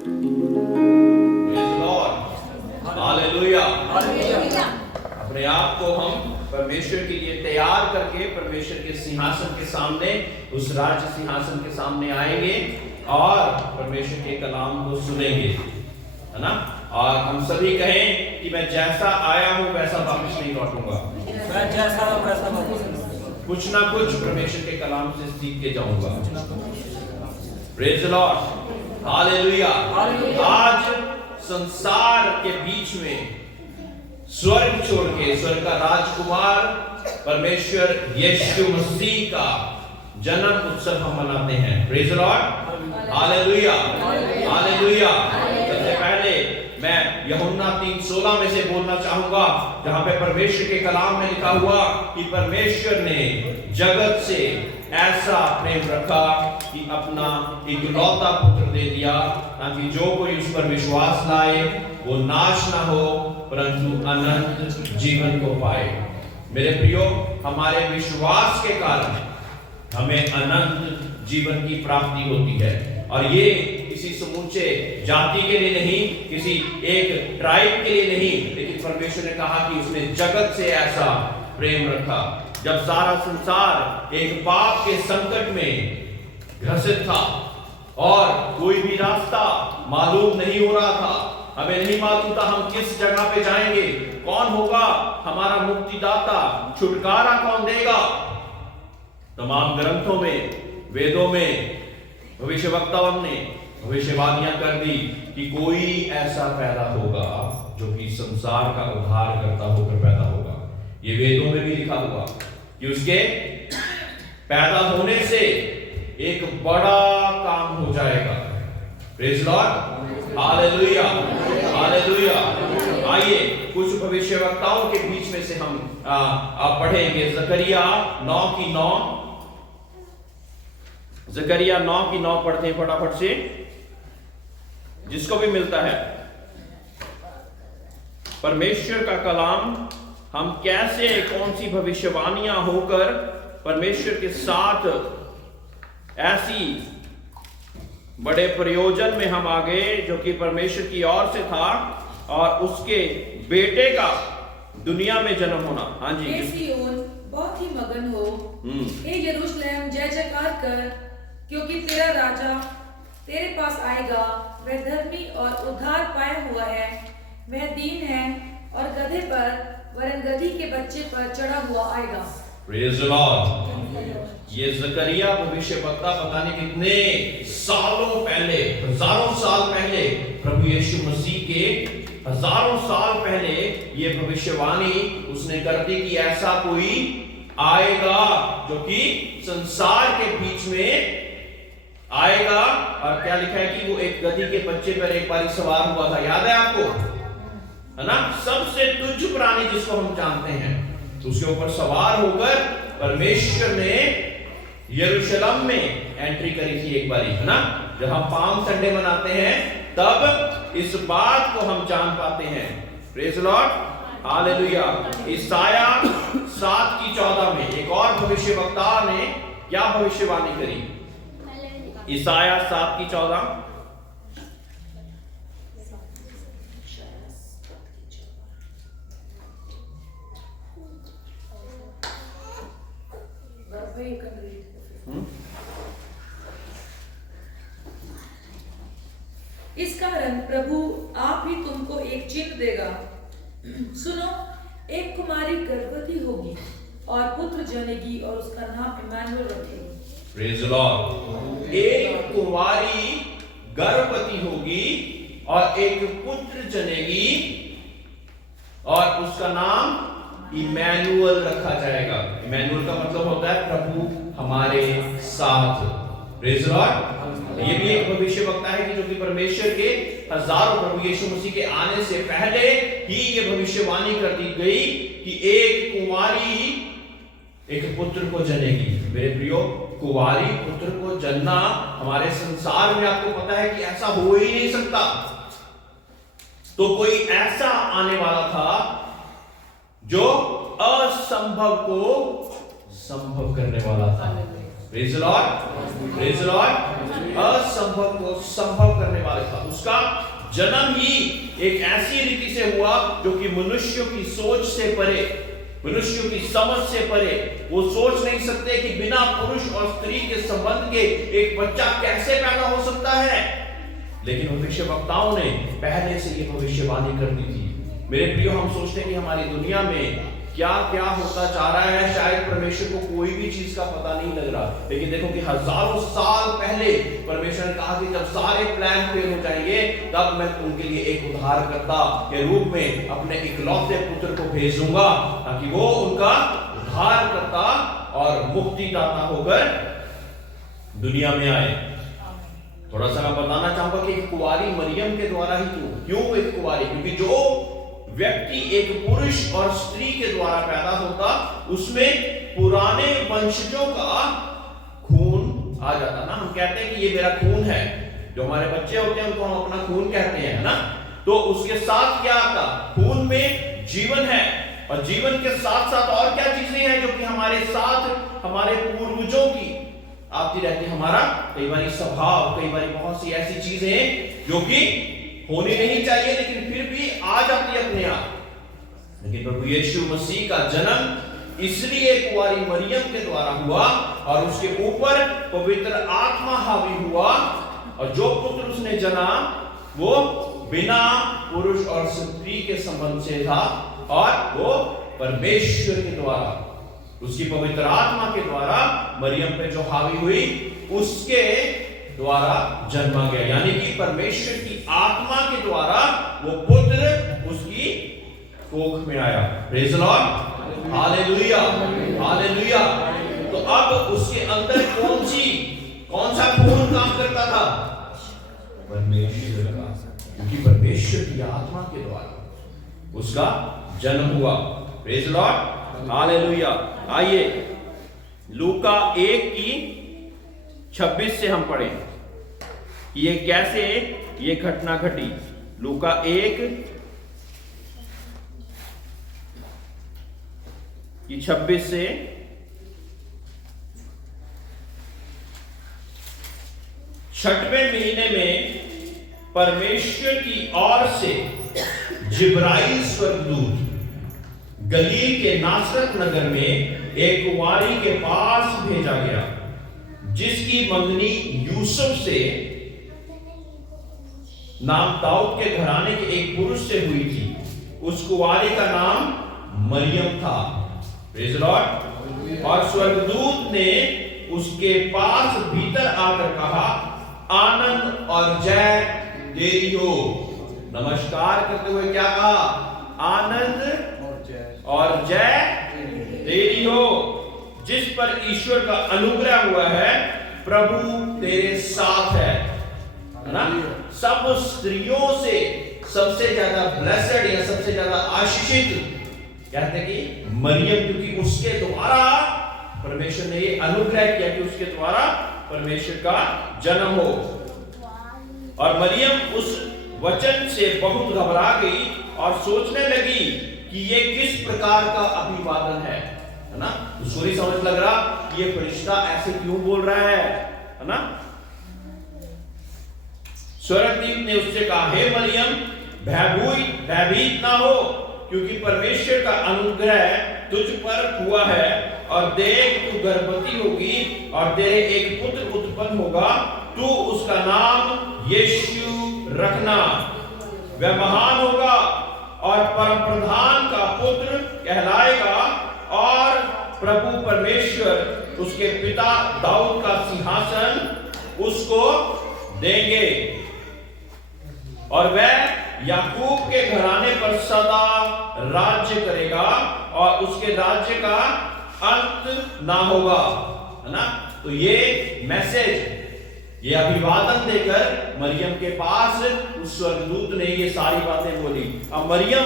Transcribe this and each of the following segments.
Praise the Lord. Hallelujah. अपने आप को हम परमेश्वर के लिए तैयार करके परमेश्वर के सिंहासन के सामने, उस राज्य सिंहासन के सामने आएंगे और परमेश्वर के कलाम को सुनेंगे, है ना। और हम सभी कहें कि मैं जैसा आया हूं वैसा वापस नहीं लौटूंगा, मैं जैसा हूं वैसा वापस नहीं। कुछ ना कुछ परमेश्वर के कलाम से सीख के जाऊंगा। Praise the Lord, hallelujah. आज संसार के बीच में स्वर्ग छोड़ के, स्वर्ग का राजकुमार परमेश्वर यीशु मसीह का जन्म उत्सव हम मनाते हैं। Praise the Lord, hallelujah, hallelujah. सबसे पहले मैं यूहन्ना 3:16 में से बोलना चाहूंगा, जहां पे परमेश्वर के कलाम में लिखा हुआ कि परमेश्वर ने जगत से ऐसा प्रेम रखा कि अपना इकलौता पुत्र दे दिया, ताकि जो कोई उस पर विश्वास लाए वो नाश ना हो परंतु अनंत जीवन को पाए। मेरे प्रियो, हमारे विश्वास के कारण हमें अनंत जीवन की प्राप्ति होती है, और ये किसी समूचे जाति के लिए नहीं, किसी एक ट्राइब के लिए नहीं, लेकिन परमेश्वर ने कहा कि उसने जगत से ऐसा प्रेम रखा। जब सारा संसार एक पाप के संकट में ग्रसित था और कोई भी रास्ता मालूम नहीं हो रहा था, हमें नहीं मालूम था हम किस जगह पे जाएंगे, कौन होगा हमारा मुक्तिदाता, छुटकारा कौन देगा। तमाम ग्रंथों में, वेदों में भविष्यवक्ताओं ने भविष्यवाणियां कर दी कि कोई ऐसा पैदा होगा जो कि संसार का उद्धार करता होकर पैदा होगा। ये वेदों में भी लिखा हुआ कि उसके पैदा होने से एक बड़ा काम हो जाएगा। Praise Lord, hallelujah, hallelujah. आइए कुछ भविष्यवक्ताओं के बीच में से हम पढ़ेंगे। जकरिया 9:9, जकरिया 9:9 पढ़ते हैं फटाफट से, जिसको भी मिलता है। परमेश्वर का कलाम हम कैसे, कौन सी भविष्यवाणियां होकर परमेश्वर के साथ ऐसी बड़े प्रयोजन में हम आ गए, जो कि परमेश्वर की ओर से था, और उसके बेटे का दुनिया में जन्म होना। हाँ जी, हे सिय्योन बहुत ही मगन हो, हे यरूशलेम जय जयकार कर, क्योंकि तेरा राजा तेरे पास आएगा। वह धर्मी और उद्धार पाया हुआ है, वह दीन है और गधे पर, वरन गधी के बच्चे पर चढ़ा हुआ आएगा। Praise the Lord. ये जकरिया भविष्यवक्ता पता नहीं कितने सालों पहले, हजारों साल पहले, प्रभु यीशु मसीह के हजारों साल पहले ये भविष्यवाणी उसने कर दी कि ऐसा कोई आएगा जो कि संसार के बीच में आएगा। और क्या लिखा है कि वो एक गधी के बच्चे पर एक बार सवार हुआ था, याद है आपको, है ना। सबसे तुच्छ प्राणी जिसको हम जानते हैं, तो उसके ऊपर सवार होकर परमेश्वर ने यरूशलेम में एंट्री करी थी एक बारी, है ना। जब हम पाम संडे मनाते हैं तब इस बात को हम जान पाते हैं। Praise the Lord, hallelujah. Isaiah 7:14 में एक और भविष्यवक्ता ने क्या भविष्यवाणी करी? ईसाया 7:14, इस कारण प्रभु आप ही तुमको एक चिन्ह देगा। सुनो, एक कुमारी गर्भवती होगी और पुत्र जनेगी और उसका नाम इम्मानुएल रखेगी। Praise the Lord. एक कुमारी गर्भवती होगी और एक पुत्र जनेगी और उसका नाम इम्मानुएल रखा जाएगा। इम्मानुएल का मतलब होता है प्रभु हमारे साथ। Praise the Lord. ये भी एक भविष्यवक्ता है कि जो कि परमेश्वर के हजारों, प्रभु यीशु मसीह के आने से पहले ही ये भविष्यवाणी कर दी गई कि एक कुमारी एक पुत्र को जनेगी। मेरे प्रियो, कुंवारी पुत्र को जन्ना हमारे संसार में आपको पता है कि ऐसा हो ही नहीं सकता। तो कोई ऐसा आने वाला था जो असंभव को संभव करने वाला था। Praise the Lord, praise the Lord. असंभव को संभव करने वाला था। उसका जन्म ही एक ऐसी रीति से हुआ जो कि मनुष्यों की सोच से परे, मनुष्यों की समझ से परे। वो सोच नहीं सकते कि बिना पुरुष और स्त्री के संबंध के एक बच्चा कैसे पैदा हो सकता है। लेकिन भविष्यवक्ताओं ने पहले से ये भविष्यवाणी कर दी थी। मेरे प्रियो, हम सोचते हैं कि हमारी दुनिया में क्या क्या होता जा रहा है, शायद परमेश्वर को कोई भी चीज का पता नहीं लग रहा। लेकिन देखो कि हजारों साल पहले परमेश्वर ने कहा कि जब सारे प्लान फेल हो जाएंगे तब मैं उनके लिए एक उद्धारकर्ता के रूप में अपने इकलौते पुत्र को भेजूंगा, ताकि वो उनका उद्धारकर्ता और मुक्तिदाता होकर दुनिया में आए। थोड़ा सा मैं बताना चाहूंगा कि एक कुंवारी मरियम के द्वारा ही क्यों एक कुंवारी, क्योंकि जो व्यक्ति एक पुरुष और स्त्री के द्वारा पैदा होता उसमें पुराने वंशजों का खून आ जाता ना। हम कहते हैं कि ये मेरा खून है, जो हमारे बच्चे होते हैं उनको हम अपना खून कहते हैं ना। तो उसके साथ क्या आता? खून में जीवन है, और जीवन के साथ साथ और क्या चीजें हैं जो कि हमारे साथ हमारे पूर्वजों की आती रहती है। हमारा कई बार स्वभाव, कई बार बहुत सी ऐसी चीजें जो कि होनी नहीं चाहिए लेकिन फिर भी आ जाती है अपने आप। लेकिन प्रभु यीशु मसीह का जन्म इसलिए कुंवारी मरियम के द्वारा हुआ, और उसके ऊपर पवित्र आत्मा हावी हुआ, और जो पुत्र उसने जना वो बिना पुरुष और स्त्री के संबंध से था, और वो परमेश्वर के द्वारा, उसकी पवित्र आत्मा के द्वारा मरियम पे जो हावी हुई उसके द्वारा जन्मा गया। यानी कि परमेश्वर की आत्मा के द्वारा वो पुत्र उसकी कोख में आया। Praise the Lord, hallelujah, hallelujah. तो अब उसके अंदर कौन सा खून काम करता था? परमेश्वर का, क्योंकि परमेश्वर की आत्मा के द्वारा उसका जन्म हुआ। Praise the Lord, hallelujah. आइए लूका 1:26 से हम पढ़ें कि ये कैसे ये घटना घटी। लूका 1:26 से 6वें महीने में परमेश्वर की ओर से जिब्राइल स्वर्गदूत गलील के नासरत नगर में एक कुंवारी के पास भेजा गया, जिसकी मंगनी यूसुफ से नाम दाऊद के घराने के एक पुरुष से हुई थी। उस कुंवारी का नाम मरियम था। Praise the Lord. और स्वर्गदूत ने उसके पास भीतर आकर कहा, आनंद और जय तेरी हो। नमस्कार करते हुए क्या कहा? आनंद और जय तेरी हो, जिस पर ईश्वर का अनुग्रह हुआ है, प्रभु तेरे साथ है ना। सब स्त्रियों से सबसे ज्यादा ब्लेसेड या सबसे ज्यादा आशीषित कहते हैं कि मरियम, क्योंकि उसके द्वारा परमेश्वर ने ये अनुग्रह किया कि उसके द्वारा परमेश्वर का जन्म हो। और मरियम उस वचन से बहुत घबरा गई और सोचने लगी कि ये किस प्रकार का अभिवादन है ना। उसको नहीं समझ लग रहा कि ये फरिश्ता ऐसे क्यों बोल रहा है ना। स्वर्गदूत ने उससे कहा, हे मरियम, भयभीत ना हो, क्योंकि परमेश्वर का अनुग्रह तुझ पर हुआ है, और देख तू गर्भवती होगी और तेरे एक पुत्र उत्पन्न होगा, तू उसका नाम यीशु रखना। वह महान होगा और परम प्रधान का पुत्र कहलाएगा, और प्रभु परमेश्वर उसके पिता दाऊद का सिंहासन उसको देंगे, और वह याकूब के घराने पर सदा राज्य करेगा, और उसके राज्य का अंत ना होगा, है ना। तो ये मैसेज, ये अभिवादन देकर मरियम के पास उस स्वर्गदूत ने ये सारी बातें बोली। अब मरियम,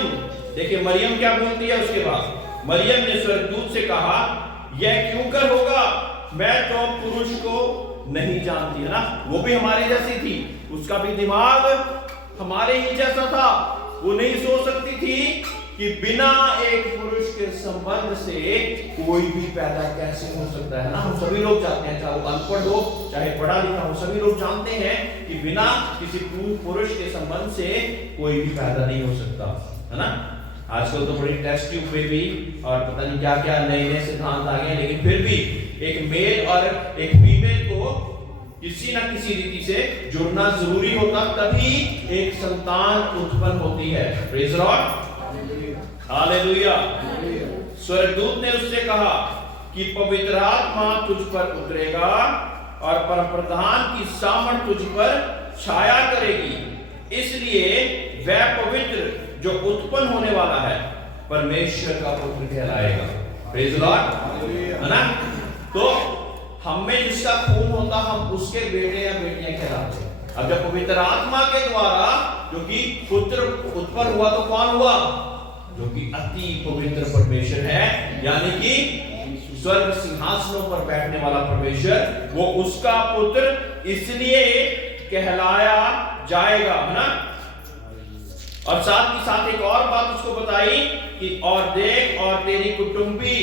देखिए मरियम क्या बोलती है उसके बाद। मरियम ने स्वर्गदूत से कहा, यह क्यों कर होगा, मैं तो पुरुष को नहीं जानती, है ना। वो भी हमारी जैसी थी, उसका भी दिमाग हमारे ही जैसा था। वो नहीं सोच सकती थी कि बिना एक पुरुष के संबंध से कोई भी पैदा कैसे हो सकता है ना। हम सभी लोग जानते हैं, चाहे वो अनपढ़ हो चाहे पढ़ा लिखा हो, सभी लोग जानते हैं कि बिना किसी पुरुष के संबंध से कोई भी पैदा नहीं हो सकता, है ना। आजकल तो बड़ी टेस्ट ट्यूब पे भी और पता नहीं क्या क्या नए नए सिद्धांत आ गए, लेकिन फिर भी एक मेल और एक फीमेल को किसी ना किसी रीति से जुड़ना जरूरी होता, तभी एक संतान उत्पन्न होती है। Praise Lord, hallelujah. स्वर्गदूत ने उससे कहा कि पवित्र आत्मा तुझ पर उतरेगा और परमप्रधान की सामर्थ तुझ पर छाया करेगी, इसलिए वह पवित्र जो उत्पन्न होने वाला है परमेश्वर का पुत्र कहलाएगा। प्रेज़ लॉर्ड, है ना। तो हम में जिसका खून होता हम उसके बेटे या बेटियां कहलाते हैं। अब जब पवित्र आत्मा के द्वारा जो कि पुत्र उत्पन्न हुआ, तो कौन हुआ? जो कि अति पवित्र परमेश्वर है, यानी कि स्वर्ग सिंहासनों पर बैठने वाला परमेश्वर, वो उसका पुत्र इसलिए कहलाया जाएगा, है ना। और साथ ही साथ एक और बात उसको बताई कि और देख, और तेरी कुटुंबी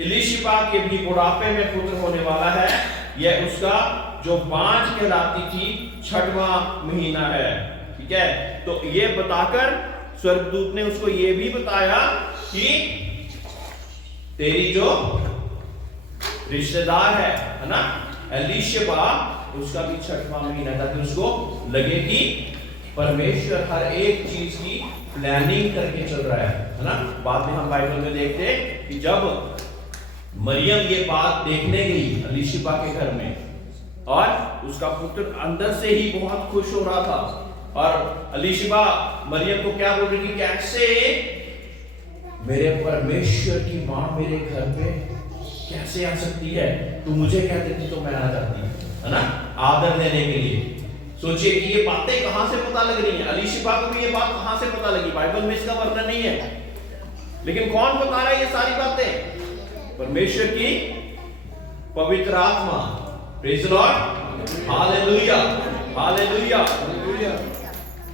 इलिशिबा के भी बुढ़ापे में पुत्र होने वाला है, यह उसका जो बांझ कहलाती थी 6वां महीना है। ठीक है, तो ये बताकर स्वर्गदूत ने उसको ये भी बताया कि तेरी जो रिश्तेदार है ना एलिशिबा, उसका भी 6वां महीना था, कि उसको लगे कि परमेश्वर हर एक चीज की प्लानिंग करके चल रहा है ना। बाद में हम बाइबल में देखते हैं कि जब मरियम ये बात देखने गई एलिशिबा के घर में, और उसका पुत्र अंदर से ही बहुत खुश हो रहा था, और एलिशिबा मरियम को क्या बोल रही थी, कैसे मेरे परमेश्वर की मां मेरे घर पे कैसे आ सकती है, तू मुझे कह देती तो मैं आ जाती, है ना, आदर देने के लिए। सोचिए कि ये बातें कहां से पता लग रही हैं। एलिशिबा को भी ये बात कहां से पता लगी? बाइबल में इसका वर्णन नहीं है, लेकिन कौन बता रहा है ये सारी बातें? परमेश्वर की पवित्र आत्मा। Praise Lord, hallelujah, hallelujah,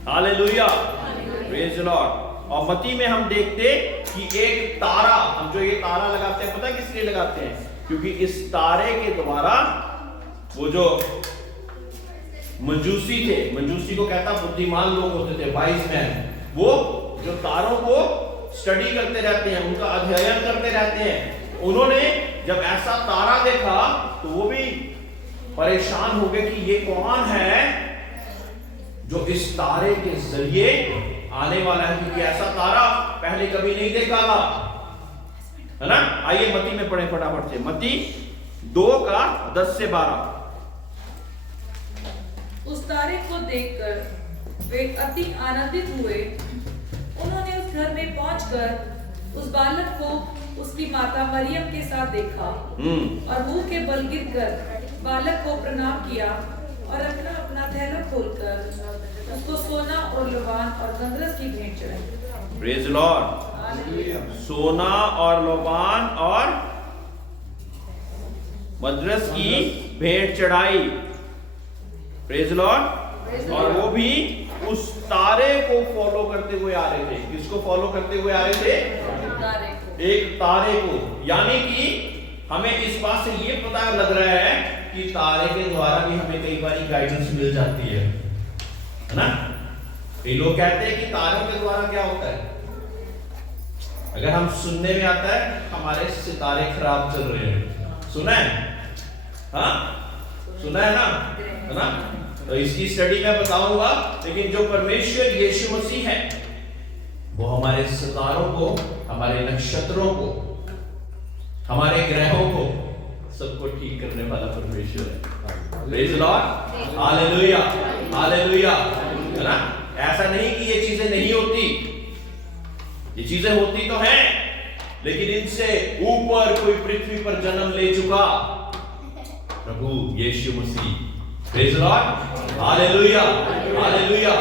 hallelujah, praise Lord. और मत्ती में हम देखते कि एक तारा, हम जो ये तारा लगाते हैं, पता है किस लिए लगाते हैं? क्योंकि इस तारे के द्वारा वो जो मंजूसी थे, मंजूसी को कहता बुद्धिमान लोग होते थे, वाइज मैन, वो जो तारों को स्टडी करते रहते हैं, उनका अध्ययन करते रहते हैं, उन्होंने जब ऐसा तारा देखा तो वो भी परेशान हो गए कि ये कौन है जो इस तारे के जरिए आने वाला है, क्योंकि ऐसा तारा पहले कभी नहीं देखा था, है ना। आइए मत्ती में पढ़ें फटाफट से, मत्ती 2:10-12। उस तारे को देखकर वे अति आनंदित हुए। उन्होंने उस घर में पहुंचकर उस बालक को उसकी माता मरियम के साथ देखा और मुंह के बल गिरकर बालक को प्रणाम किया और अपना अपना थैला खोलकर उसको सोना और लोबान और गंधरस की भेंट चढ़ाई। Praise Lord. सोना और लोबान और मद्रस की भेंट चढ़ाई। Praise Lord. और वो भी उस तारे को फॉलो करते हुए आ रहे थे। किसको फॉलो करते हुए आ रहे थे? एक तारे को। यानी कि हमें इस बात से ये पता लग रहा है कि तारे के द्वारा भी हमें कई बार गाइडेंस मिल जाती है ना। ये लोग कहते हैं कि तारों के द्वारा क्या होता है, अगर हम सुनने में आता है हमारे सितारे खराब चल रहे हैं, सुना है? हाँ, सुना है ना, है ना। तो इसकी स्टडी मैं बताऊंगा, लेकिन जो परमेश्वर यीशु मसीह है वो हमारे सितारों को, हमारे नक्षत्रों को, हमारे ग्रहों को, सबको ठीक करने वाला परमेश्वर है। प्रेज़ लॉर्ड, हालेलुया, हालेलुया, है ना। ऐसा नहीं कि ये चीजें नहीं होती, ये चीजें होती तो हैं, लेकिन इनसे ऊपर कोई पृथ्वी पर जन्म ले चुका प्रभु यीशु मसीह। Praise Lord, hallelujah, hallelujah.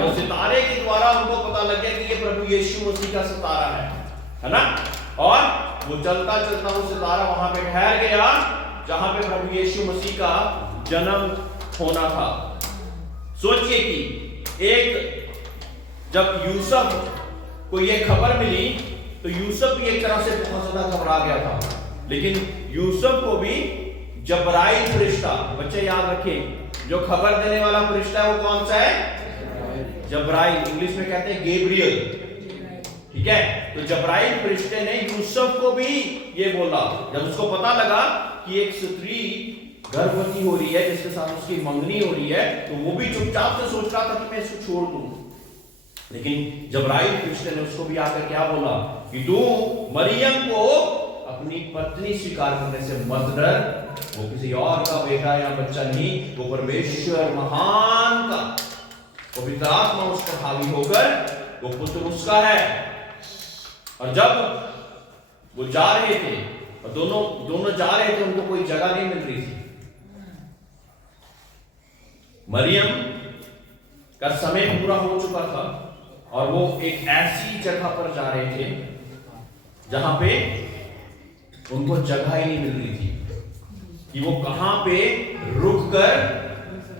और सितारे के द्वारा उनको पता लग गया कि ये प्रभु यीशु मसीह का सितारा है ना। और वो चलता चलता वो सितारा वहां पे ठहर गया जहां पे प्रभु यीशु मसीह का जन्म होना था। सोचिए कि एक जब यूसुफ को ये खबर मिली तो यूसुफ भी एक तरह से बहुत ज्यादा घबरा गया था। लेकिन यूसुफ को भी जबराइल फरिश्ता, बच्चे याद रखें, जो खबर देने वाला फरिश्ता है वो कौन सा है? जबराइल, इंग्लिश में कहते हैं गेब्रियल, ठीक है। तो जबराइल फरिश्ते ने यूसुफ को भी ये बोला, जब उसको पता लगा कि एक स्त्री गर्भवती हो रही है जिसके साथ उसकी मंगनी हो रही है, तो वो भी चुपचाप से सोच रहा था कि मैं इसको छोड़ दूं। लेकिन जबराइल फरिश्ते ने उसको भी आकर क्या बोला कि तू मरियम को अपनी पत्नी स्वीकार करने से मत डर, वो किसी और का बेटा या बच्चा नहीं, वो परमेश्वर महान का पवित्र आत्मा उस पर हावी होकर वो पुत्र उसका है। और जब वो जा रहे थे और दोनों जा रहे थे, उनको कोई जगह नहीं मिल रही थी। मरियम का समय पूरा हो चुका था और वो एक ऐसी जगह पर जा रहे थे जहां पे उनको जगह ही नहीं मिल रही थी कि वो कहां पे रुककर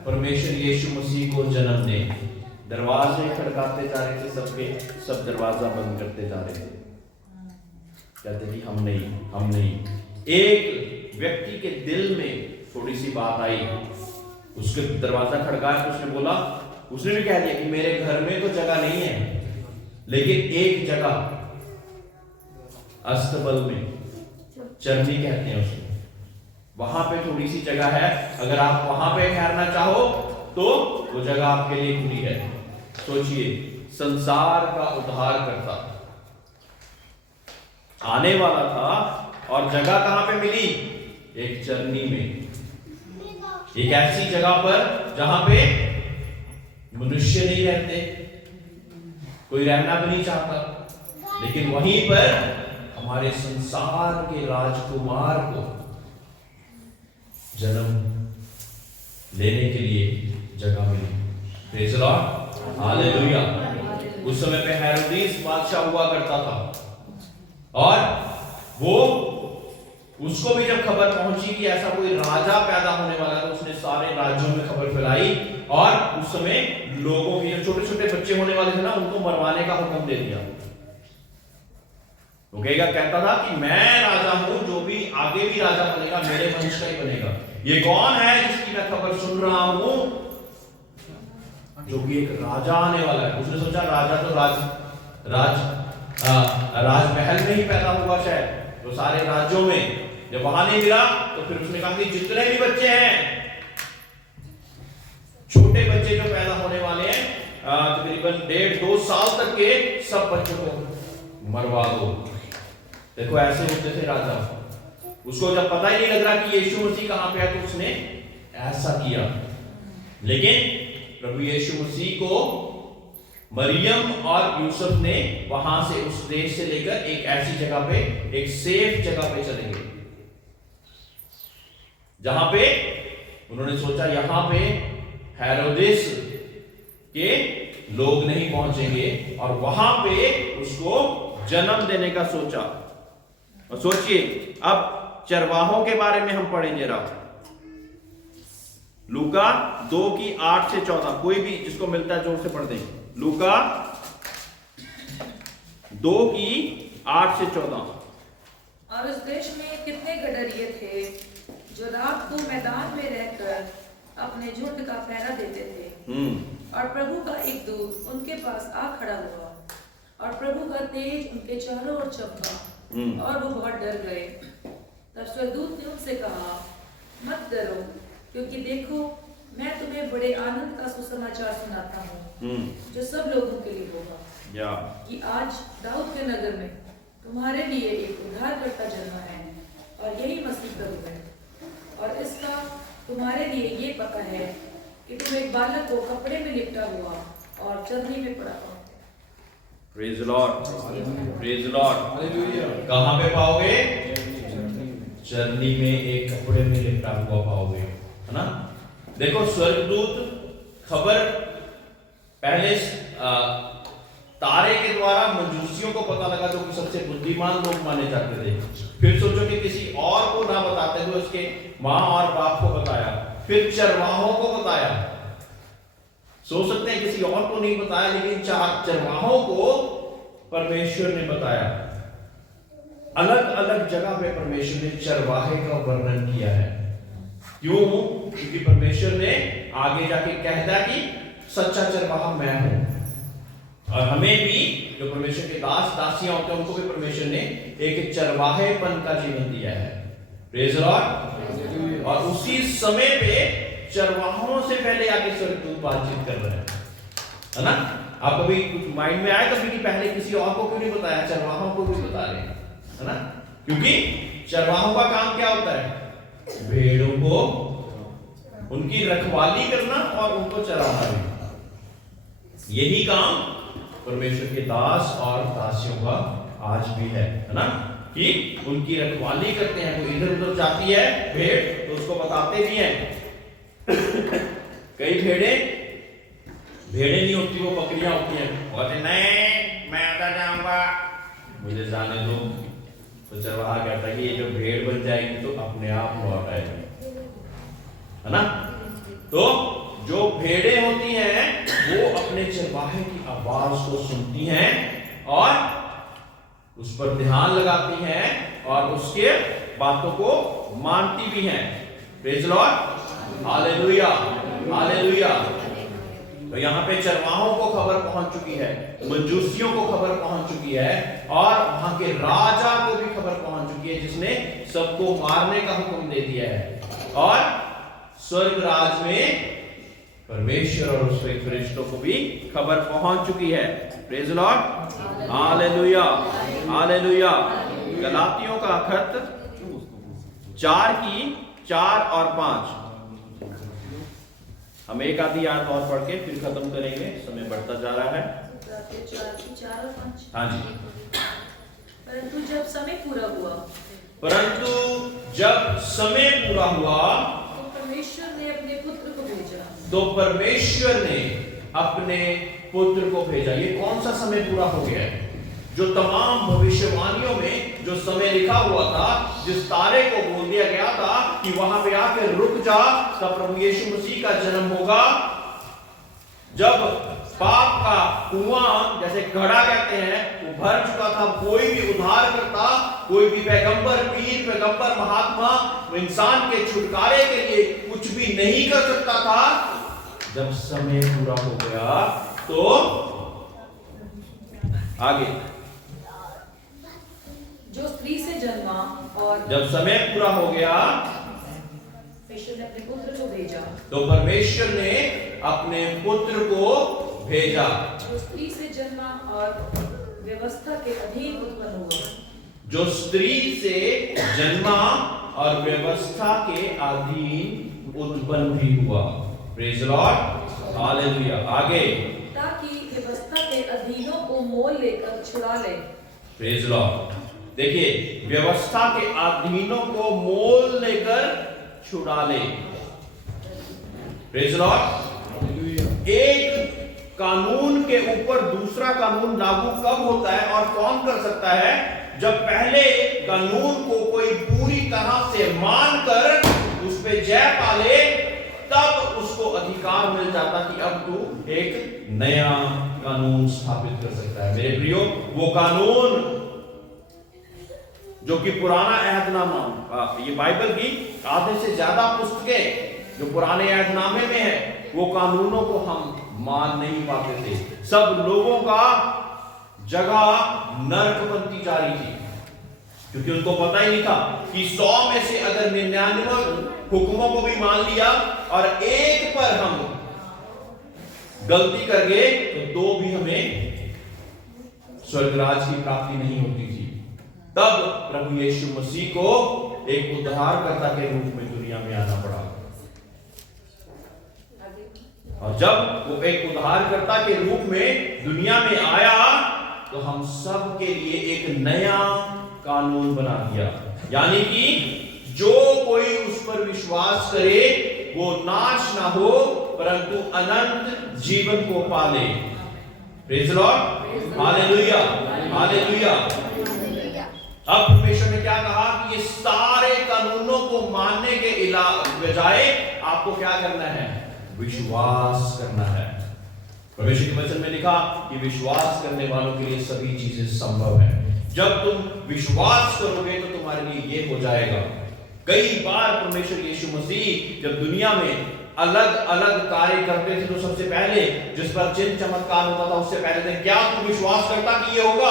परमेश्वर यीशु मसीह को जन्म दे। दरवाजे खड़काते जा रहे थे, सबके सब दरवाजा बंद करते जा रहे थे, कहते कि हम नहीं। एक व्यक्ति के दिल में थोड़ी सी बात आई, उसके दरवाजा खड़काया तो उसने बोला, उसने भी कह दिया कि मेरे घर में तो जगह नहीं है, लेकिन एक जगह अस्तबल में, चरनी कहते हैं उसको, वहां पे थोड़ी सी जगह है, अगर आप वहां पे ठहरना चाहो तो वो जगह आपके लिए खुली है। सोचिए, संसार का उद्धार करता आने वाला था और जगह कहां पे मिली? एक चरनी में, एक ऐसी जगह पर जहां पे मनुष्य नहीं रहते, कोई रहना भी नहीं चाहता, लेकिन वहीं पर हमारे संसार के राजकुमार को जन्म लेने के लिए जगह मिली। Praise the Lord, hallelujah. उस समय पे हेरोदेस बादशाह हुआ करता था और वो उसको भी जब खबर पहुंची कि ऐसा कोई राजा पैदा होने वाला है, तो उसने सारे राज्यों में खबर फैलाई और उस समय लोगों के जो छोटे छोटे बच्चे होने वाले थे ना, उनको मरवाने का हुक्म दे दिया। वो कहता था कि मैं राजा हूं, जो भी आगे भी राजा बनेगा मेरे वंश का ही बनेगा। ये कौन है जिसकी मैं खबर सुन रहा हूं, जो कि एक राजा आने वाला है। उसने सोचा राजा तो राजमहल में ही पैदा हुआ शायद, तो सारे राज्यों में जब वहां नहीं मिला तो फिर उसने कहा कि जितने भी बच्चे हैं, छोटे बच्चे जो पैदा होने वाले हैं, तकरीबन 1.5-2 साल तक के, सब बच्चों को मरवा दो। देखो ऐसे होते थे राजा। उसको जब पता ही नहीं लग रहा कि यीशु मसीह कहां पे है, तो उसने ऐसा किया। लेकिन प्रभु यीशु मसीह को मरियम और यूसुफ ने वहां से, उस देश से लेकर एक ऐसी जगह पे, एक सेफ जगह पे चले गए, जहां पे उन्होंने सोचा यहां पे हेरोदेस के लोग नहीं पहुंचेंगे, और वहां पे उसको जन्म देने का सोचा। और सोचिए, अब चरवाहों के बारे में हम पढ़ेंगे जरा। लूका 2:8-14, कोई भी जिसको मिलता है जोर से पढ़ दें। लूका 2:8-14। और उस देश में कितने गडरिये थे जो रात को मैदान में रहकर अपने झुंड का पहरा देते थे। और प्रभु का एक दूत उनके पास आ खड़ा हुआ, और प्रभु का तेज उनके चारों ओर चमका, और वो बहुत डर गए। तब स्वर्गदूत ने उनसे कहा, मत डरो, क्योंकि देखो मैं तुम्हें बड़े आनंद का सुसमाचार सुनाता हूँ, जो सब लोगों के लिए होगा, कि आज दाऊद के नगर में तुम्हारे लिए एक उद्धारकर्ता जन्मा है, और यही मसीह प्रभु है। और इसका तुम्हारे लिए ये पता है कि तुम एक बालक को कपड़े में लिपटा हुआ और चरनी में पड़ा पाओगे। Praise the Lord, praise the Lord. Hallelujah. कहां पे पाओगे? चरनी में एक कपड़े में लिपटा हुआ पाओगे, है ना। देखो, स्वर्गदूत खबर पहले तारे के द्वारा मजूसियों को पता लगा, जो कि सबसे बुद्धिमान लोग माने जाते थे। फिर सोचो कि किसी और को ना बताते हुए उसके माँ और बाप को बताया, फिर चरवाहों को बताया। सोच सकते हैं किसी और को नहीं बताया, लेकिन चरवाहों को परमेश्वर ने बताया। अलग अलग जगह पे परमेश्वर ने चरवाहे का वर्णन किया है। क्यों? क्योंकि परमेश्वर ने आगे जाके कहता कि सच्चा चरवाहा मैं हूं, और हमें भी जो परमेश्वर के दास दासियां होते हैं उनको भी परमेश्वर ने एक चरवाहेपन का जीवन दिया है। Praise the Lord. और उसी समय पे चरवाहों से पहले आके स्वर्गदूत बातचीत कर रहे हैं, है ना? आप कभी कुछ माइंड में आया कभी कि पहले किसी और को क्यों नहीं बताया, चरवाहों को भी बता रहे हैं, है ना? क्योंकि चरवाहों का काम क्या होता है? भेड़ों को उनकी रखवाली करना और उनको चराना भी। यही काम परमेश्वर के दास और दासियों का आज भी है ना? कि उनकी रखवाली करते हैं। कोई इधर उधर जाती है भेड़ तो उसको बताते भी हैं। कई भेड़े नहीं होती, वो बकरियां होती हैं, कहते नहीं मैं अंदर जाऊंगा, मुझे जाने दो। तो चरवाहा कहता है कि ये जो भेड़ बन जाएगी तो अपने आप लौट आएगी, है ना? तो जो भेड़े होती हैं वो अपने चरवाहे की आवाज को सुनती हैं और उस पर ध्यान लगाती हैं और उसके बातों को मानती भी हैं। Praise the Lord, hallelujah, hallelujah. तो यहाँ पे चरवाहों को खबर पहुंच चुकी है, मजूसियों को खबर पहुंच चुकी है और वहां के राजा को भी खबर पहुंच चुकी है, जिसने सबको मारने का हुक्म दे दिया है। और स्वर्ग राज में परमेश्वर और उसके फरिश्तों को भी खबर पहुंच चुकी है। Praise the Lord, hallelujah, hallelujah. गलातियों का खत 4 और 5 हम एक आधी याद और पढ़ के फिर खत्म करेंगे, समय बढ़ता जा रहा है। 4 और 5। हाँ जी। परंतु जब समय पूरा हुआ तो परमेश्वर ने अपने पुत्र को भेजा। ये कौन सा समय पूरा हो गया है? जो तमाम भविष्यवाणियों में जो समय लिखा हुआ था, जिस तारे को बोल दिया गया था कि वहां पे आके रुक जा, तब प्रभु यीशु मसीह का जन्म होगा। जब पाप का कुआं, जैसे घड़ा कहते हैं, वो भर चुका था, कोई भी उद्धार करता, कोई भी पैगंबर, पीर, पैगंबर, महात्मा वो इंसान के छुटकारे के लिए कुछ भी नहीं कर सकता था। जब समय पूरा हो गया तो आगे जो स्त्री से जन्मा, और जब समय पूरा हो गया परमेश्वर ने अपने पुत्र को भेजा। तो परमेश्वर ने अपने पुत्र को भेजा, जो स्त्री से जन्मा और व्यवस्था के अधीन उत्पन्न हुआ। जो स्त्री से जन्मा और व्यवस्था के अधीन उत्पन्न भी हुआ। Praise the Lord, hallelujah. आगे, ताकि व्यवस्था के अधीनों को मोल लेकर छुड़ा ले। Praise the Lord. देखिए, व्यवस्था के अधीनों को मोल लेकर छुड़ा ले। Praise the Lord. एक कानून के ऊपर दूसरा कानून लागू कब होता है और कौन कर सकता है? जब पहले कानून को कोई पूरी तरह से मानकर उस पे जय पाले, तब उसको अधिकार मिल जाता कि अब तू एक नया कानून स्थापित कर सकता है। मेरे प्रियो, वो कानून जो कि पुराना अहदनामा, ये बाइबल की आधे से ज्यादा पुस्तकें जो पुराने अहदनामे में है, वो कानूनों को हम मान नहीं पाते थे। सब लोगों का जगह नरक बनती जा रही थी, क्योंकि उनको पता ही नहीं था कि 100 में से अगर 99 हुक्मों को भी मान लिया और एक पर हम गलती कर गए तो 2 भी हमें स्वर्गराज की प्राप्ति नहीं होती थी। तब प्रभु यीशु मसीह को एक उद्धारकर्ता के रूप में दुनिया में आना पड़ा। और जब वो एक उद्धारकर्ता के रूप में दुनिया में आया तो हम सब के लिए एक नया कानून बना दिया, यानी कि जो कोई उस पर विश्वास करे वो नाश ना हो परंतु अनंत जीवन को पाले। Praise the Lord, hallelujah, hallelujah. अब परमेश्वर ने क्या कहा कि ये सारे कानूनों को मानने के बजाय आपको क्या करना है? विश्वास करना है। परमेश्वर के वचन में लिखा कि विश्वास करने वालों के लिए सभी चीजें संभव है। जब तुम विश्वास करोगे तो तुम्हारे लिए ये हो जाएगा। कई बार परमेश्वर यीशु मसीह जब दुनिया में अलग अलग कार्य करते थे तो सबसे पहले जिस पर चिन्ह चमत्कार होता था उससे पहले थे, क्या तू विश्वास करता कि ये होगा?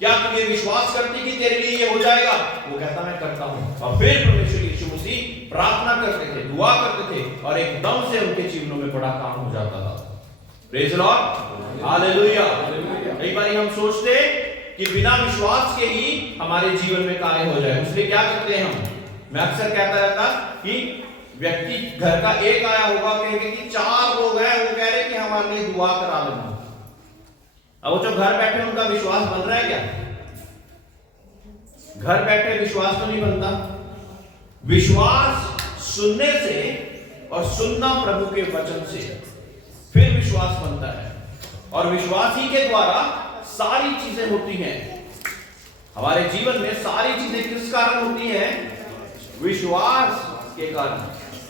क्या तू ये विश्वास करती कि तेरे लिए ये हो जाएगा? वो कहता मैं करता हूं। और फिर परमेश्वर यीशु मसीह प्रार्थना करते थे, दुआ करते थे और एकदम से उनके जीवनों में बड़ा काम हो जाता था। Praise the Lord, hallelujah. कई बार हम सोचते कि बिना विश्वास के ही हमारे जीवन में कार्य हो जाए, इसलिए क्या करते हैं हम? मैं अक्सर कहता रहता कि व्यक्ति घर का एक आया होगा, कहेंगे कि 4 लोग हैं, वो कह रहे कि हमारे लिए दुआ करा लेना। अब वो जो घर बैठे उनका विश्वास बन रहा है क्या? घर बैठे विश्वास तो नहीं बनता। विश्वास सुनने से और सुनना प्रभु के वचन से, फिर विश्वास बनता है। और विश्वास ही के द्वारा सारी चीजें होती हैं। हमारे जीवन में सारी चीजें किस कारण होती हैं? विश्वास के कारण।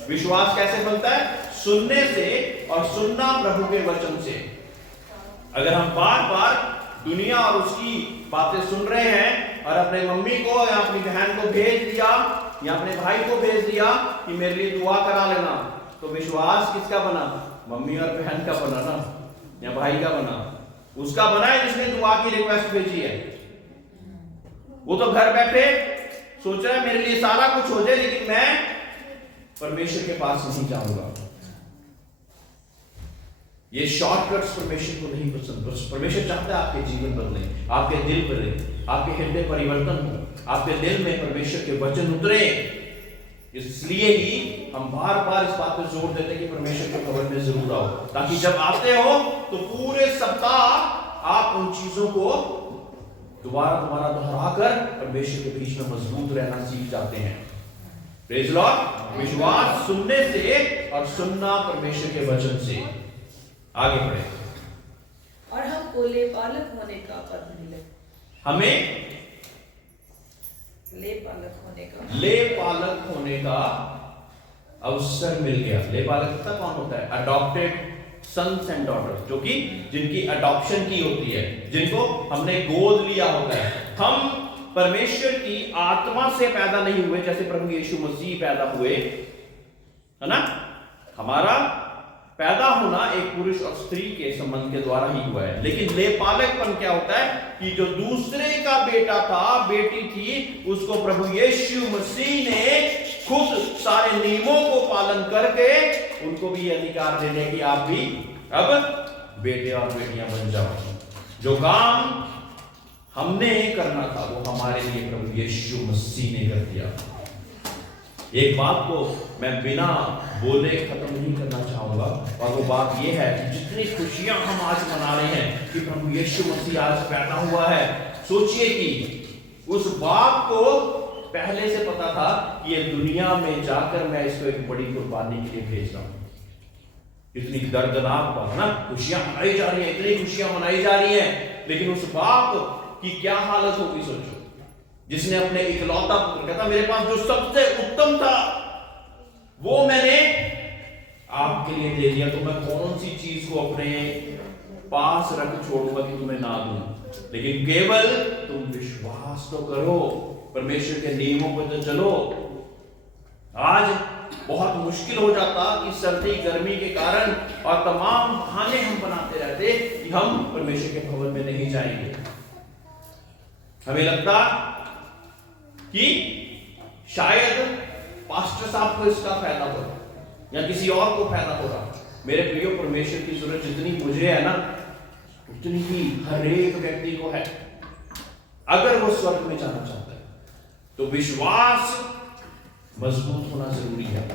विश्वास कैसे बनता है? सुनने से और सुनना प्रभु के वचन से। अगर हम बार बार दुनिया और उसकी बातें सुन रहे हैं और अपने मम्मी को या अपनी बहन को भेज दिया या अपने भाई को भेज दिया कि मेरे लिए दुआ करा लेना, तो विश्वास किसका बना? मम्मी और बहन का बना ना, या भाई का बना? उसका बना है जिसने दुआ की रिक्वेस्ट भेजी है। वो तो घर बैठे सोच रहा है मेरे लिए सारा कुछ हो जाए, लेकिन मैं परमेश्वर के पास नहीं जाऊंगा। ये शॉर्टकट्स परमेश्वर को नहीं पसंद। परमेश्वर चाहता है आपके जीवन बदले, आपके दिल बदले, आपके हृदय परिवर्तन हो, आपके दिल में परमेश्वर के वचन उतरे। इसलिए ही हम बार बार इस बात पर जोर देते हैं कि परमेश्वर के भवन में जरूर आओ, ताकि जब आते हो तो पूरे सप्ताह आप उन चीजों को दोबारा दोहराकर परमेश्वर के बीच में मजबूत रहना सीख जाते हैं। Praise the Lord. विश्वास सुनने से और सुनना परमेश्वर के वचन से। आगे बढ़े। और हमको लेपालक होने का पद मिले। हमें लेपालक होने का अवसर मिल गया। लेपालक तब कौन होता है? अडॉप्टेड सन्स एंड डॉटर्स, जो कि जिनकी अडॉप्शन की होती है, जिनको हमने गोद लिया होता है। हम परमेश्वर की आत्मा से पैदा नहीं हुए जैसे प्रभु यीशु मसीह पैदा हुए, है ना? हमारा पैदा होना एक पुरुष और स्त्री के संबंध के द्वारा ही हुआ है। लेकिन लेपालकपन क्या होता है कि जो दूसरे का बेटा था, बेटी थी, उसको प्रभु यीशु मसीह ने खुद सारे नियमों को पालन करके उनको भी अधिकार दे दे कि आप भी अब बेटे और बेटियां बन जाओ। जो काम हमने करना था वो हमारे लिए प्रभु यीशु मसीह ने कर दिया। एक बात को मैं बिना बोले खत्म नहीं करना चाहूंगा, और वो बात ये है कि जितनी खुशियां हम आज मना रहे हैं कि प्रभु यीशु मसीह आज पैदा हुआ है, सोचिए कि उस बाप को पहले से पता था कि ये दुनिया में जाकर मैं इसको एक बड़ी कुर्बानी के लिए भेज रहा हूं। इतनी दर्दनाक बात है ना, खुशियां मनाई जा रही हैं, इतनी खुशियां मनाई जा रही हैं, लेकिन उस बाप की क्या हालत होगी सोचो, जिसने अपने इकलौता पुत्र, कहता मेरे पास जो सबसे उत्तम था वो मैंने आपके लिए दे दिया, तो मैं कौन सी चीज को अपने पास रख छोड़ूंगा कि तुम्हें ना दूं। लेकिन केवल तुम विश्वास तो करो, परमेश्वर के नियमों पर तो चलो। आज बहुत मुश्किल हो जाता कि सर्दी गर्मी के कारण और तमाम बहाने हम बनाते रहते कि हम परमेश्वर के भवन में नहीं जाएंगे। हमें लगता कि शायद पास्टर साहब को इसका फायदा हो रहा या किसी और को फायदा हो रहा। मेरे प्रियो, परमेश्वर की जरूरत जितनी मुझे है ना, उतनी ही हर एक व्यक्ति को है। अगर वो स्वर्ग में जाना चाहता है तो विश्वास मजबूत होना जरूरी है।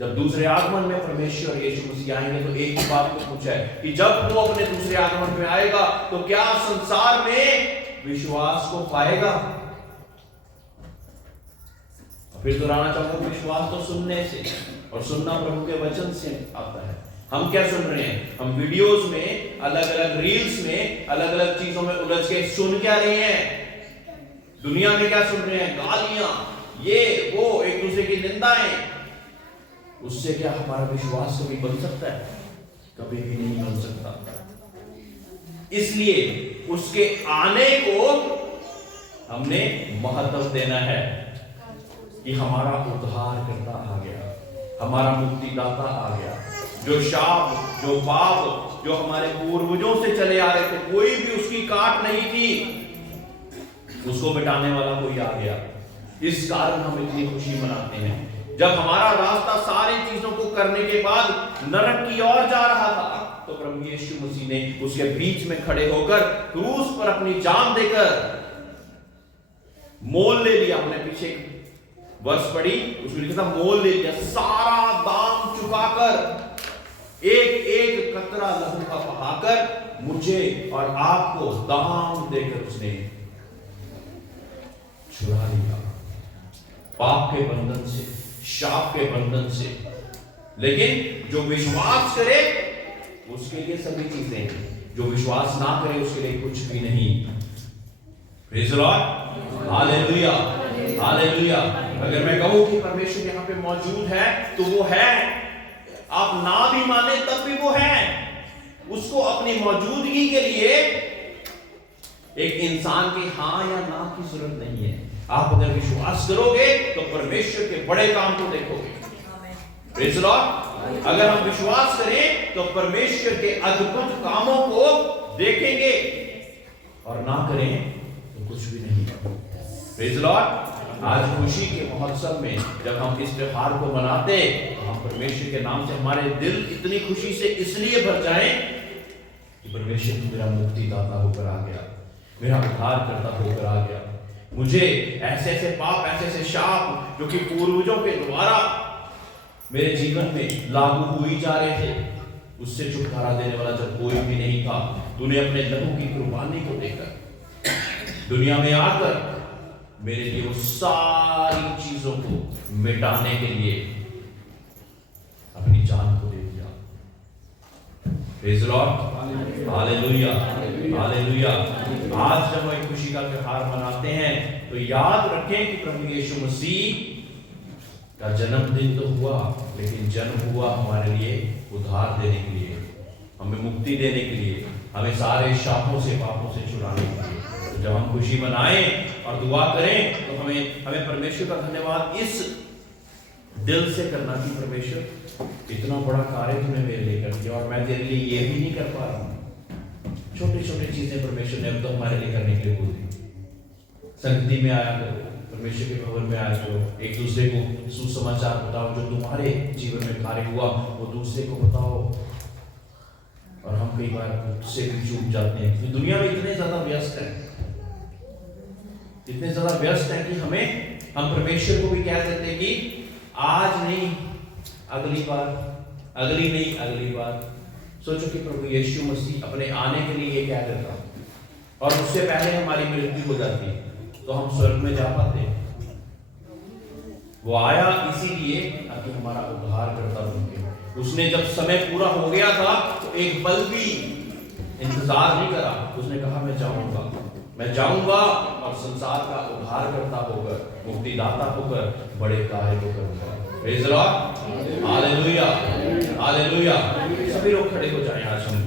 जब दूसरे आगमन में परमेश्वर यीशु मसीह आएंगे तो एक ही बात को पूछा है कि जब वो अपने दूसरे आगमन में आएगा तो क्या संसार में विश्वास को पाएगा। फिर दोहराना चाहूंगा, विश्वास तो सुनने से और सुनना प्रभु के वचन से आता है। हम क्या सुन रहे हैं? हम वीडियोस में, अलग अलग रील्स में, अलग अलग चीजों में उलझ के सुन क्या रहे हैं? दुनिया में क्या सुन रहे हैं? गालियां, ये वो, एक दूसरे की निंदाएं। उससे क्या हमारा विश्वास कभी बन सकता है? कभी भी नहीं बन सकता। इसलिए उसके आने को हमने महत्व देना है कि हमारा उद्धारकर्ता आ गया, हमारा मुक्तिदाता आ गया। जो शाप, जो पाप जो हमारे पूर्वजों से चले आ रहे थे, कोई भी उसकी काट नहीं थी, उसको मिटाने वाला कोई आ गया। इस कारण हम इतनी खुशी मनाते हैं। जब हमारा रास्ता सारी चीजों को करने के बाद नरक की ओर जा रहा था, तो प्रभु यीशु मसीह ने उसके बीच में खड़े होकर क्रूस पर अपनी जान देकर मोल ले लिया। हमने पीछे वर्ष पढ़ी, उसमें लिखा था मोल ले लिया, सारा दाम चुकाकर, एक एक कतरा लहू का बहाकर मुझे और आपको दाम देकर उसने छुड़ा लिया पाप के बंधन से, शाप के बंधन से। लेकिन जो विश्वास करे उसके लिए सभी चीजें हैं, जो विश्वास ना करे उसके लिए कुछ भी नहीं। Praise the Lord, hallelujah, hallelujah. अगर मैं कहूं कि परमेश्वर यहां पे मौजूद है तो वो है, आप ना भी माने तब भी वो है। उसको अपनी मौजूदगी के लिए एक इंसान के हां या ना की जरूरत नहीं है। आप अगर विश्वास करोगे तो परमेश्वर के बड़े काम को देखोगे। Praise the Lord. अगर हम विश्वास करें तो परमेश्वर के अद्भुत कामों को देखेंगे, और ना करें तो कुछ भी नहीं। Praise the Lord. आज खुशी के महोत्सव में जब हम इस त्योहार को मनाते, तो हम परमेश्वर के नाम से हमारे दिल इतनी खुशी से इसलिए भर जाएं कि परमेश्वर मेरा मुक्तिदाता होकर आ गया, मेरा उद्धारकर्ता होकर आ गया। मुझे ऐसे ऐसे पाप, ऐसे ऐसे शाप जो कि पूर्वजों के द्वारा मेरे जीवन में लागू हुई जा रहे थे, उससे छुटकारा देने वाला जब कोई भी नहीं था, तूने अपने लहू की कुर्बानी को देकर दुनिया में आकर मेरे लिए वो सारी चीजों को मिटाने के लिए अपनी जान को दे दिया। Praise the Lord, hallelujah, hallelujah. आज जब हम खुशी का त्योहार मनाते हैं तो याद रखें कि प्रभु यीशु मसीह का जन्मदिन तो हुआ, लेकिन जन्म हुआ हमारे लिए उद्धार देने के लिए, हमें मुक्ति देने के लिए, हमें सारे शापों से, पापों से छुड़ाने के लिए। तो जब हम खुशी मनाएं और दुआ करें तो हमें परमेश्वर का धन्यवाद इस दिल से करना कि परमेश्वर इतना बड़ा कार्य तूने मेरे लिए कर दिया, और मैं तेरे लिए ये भी नहीं कर पा रहा हूँ। छोटी छोटी चीजें परमेश्वर ने अब तो हमारे लिए करने के लिए बोल दी। संगति में आया करो, परमेश्वर के भवन में आया करो, एक दूसरे को सुसमाचार बताओ, जो तुम्हारे जीवन में कार्य हुआ वो दूसरे को बताओ। और हम कई बार उससे भी चूक जाते हैं कि दुनिया में इतने ज्यादा व्यस्त हैं, इतने ज्यादा व्यस्त हैं कि हम परमेश्वर को भी कह देते हैं कि आज नहीं अगली बार, अगली नहीं अगली बार। सोचो कि प्रभु यीशु मसीह अपने आने के लिए ये क्या करता, और उससे पहले हमारी मृत्यु हो जाती तो हम स्वर्ग में जा पाते। वो आया इसीलिए ताकि हमारा उद्धार करता बन के। उसने जब समय पूरा हो गया था तो एक पल भी इंतजार नहीं करा, उसने कहा मैं जाऊंगा, मैं जाऊंगा और संसार का उद्धार करता होकर, मुक्तिदाता होकर बड़े कार्य को करूंगा। Praise the Lord, hallelujah, hallelujah. सभी लोग खड़े हो जाएं आज हम